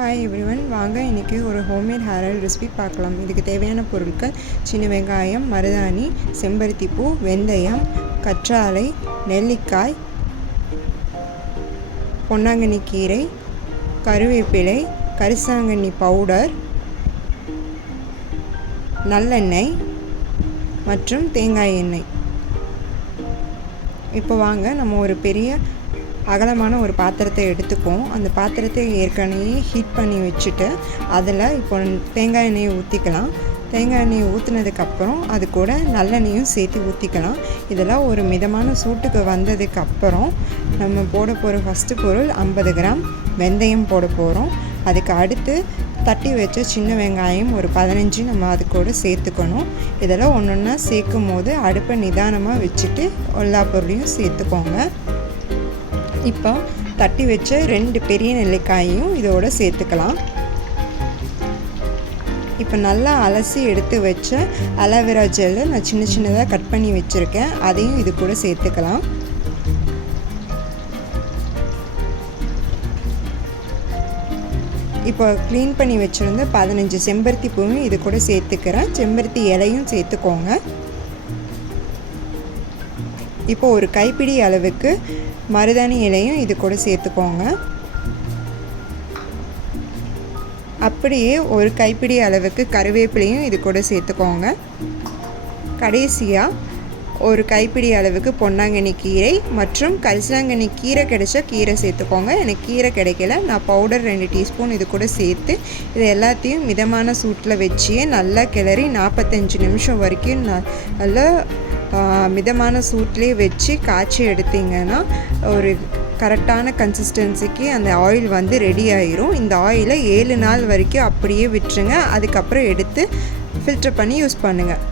Hi everyone, வாங்க இன்றைக்கி ஒரு ஹோம்மேட் ஹேர் ஆயில் ரெசிபி பார்க்கலாம். இதுக்கு தேவையான பொருட்கள்: சின்ன வெங்காயம், மருதாணி, செம்பருத்திப்பூ, வெந்தயம், கற்றாழை, நெல்லிக்காய், பொன்னாங்கண்ணி கீரை, கருவேப்பிலை, கரிசலாங்கண்ணி பவுடர், நல்லெண்ணெய் மற்றும் தேங்காய் எண்ணெய். இப்போ வாங்க நம்ம ஒரு பெரிய அகலமான ஒரு பாத்திரத்தை எடுத்துக்குவோம். அந்த பாத்திரத்தை ஏற்கனவே ஹீட் பண்ணி வச்சுட்டு அதில் இப்போ தேங்காய் எண்ணெயை ஊற்றிக்கலாம். தேங்காய் எண்ணெயை ஊற்றினதுக்கப்புறம் அது கூட நல்லெண்ணெயும் சேர்த்து ஊற்றிக்கலாம். இதெல்லாம் ஒரு மிதமான சூட்டுக்கு வந்ததுக்கப்புறம் நம்ம போட போகிற ஃபஸ்ட்டு பொருள் 50 கிராம் வெந்தயம் போட போகிறோம். அதுக்கு அடுத்து தட்டி வச்ச சின்ன வெங்காயம் ஒரு 15 நம்ம அது கூட சேர்த்துக்கணும். இதெல்லாம் ஒன்று ஒன்றா சேர்க்கும் போது அடுப்பை நிதானமாக வச்சுட்டு எல்லா பொருளையும் சேர்த்துக்கோங்க. இப்போ தட்டி வச்ச 2 பெரிய நெல்லிக்காயையும் இதோடு சேர்த்துக்கலாம். இப்போ நல்லா அலசி எடுத்து வச்ச அலோவேரா ஜெல்லை நான் சின்ன சின்னதாக கட் பண்ணி வச்சுருக்கேன், அதையும் இது கூட சேர்த்துக்கலாம். இப்போ க்ளீன் பண்ணி வச்சுருந்த 15 செம்பருத்தி பூவும் இது கூட சேர்த்துக்கிறேன். செம்பருத்தி இலையும் சேர்த்துக்கோங்க. இப்போ ஒரு கைப்பிடி அளவுக்கு மருதாணி இலையும் இது கூட சேர்த்துக்கோங்க. அப்படியே ஒரு கைப்பிடி அளவுக்கு கருவேப்பிலையும் இது கூட சேர்த்துக்கோங்க. கடைசியாக ஒரு கைப்பிடி அளவுக்கு பொன்னாங்கண்ணி கீரை மற்றும் கரிசலாங்கண்ணி கீரை கிடைச்சா கீரை சேர்த்துக்கோங்க. எனக்கு கீரை கிடைக்கல, நான் பவுடர் 2 டீஸ்பூன் இது கூட சேர்த்து இது எல்லாத்தையும் மிதமான சூட்டில் வச்சு நல்லா கிளறி 45 நிமிஷம் வரைக்கும் நல்லா மிதமான சூட்லேயே வச்சு காய்ச்சி எடுத்திங்கன்னா ஒரு கரெக்டான கன்சிஸ்டன்சிக்கு அந்த ஆயில் வந்து ரெடி ஆயிரும். இந்த ஆயிலை 7 நாள் வரைக்கும் அப்படியே விட்டுருங்க. அதுக்கப்புறம் எடுத்து ஃபில்டர் பண்ணி யூஸ் பண்ணுங்கள்.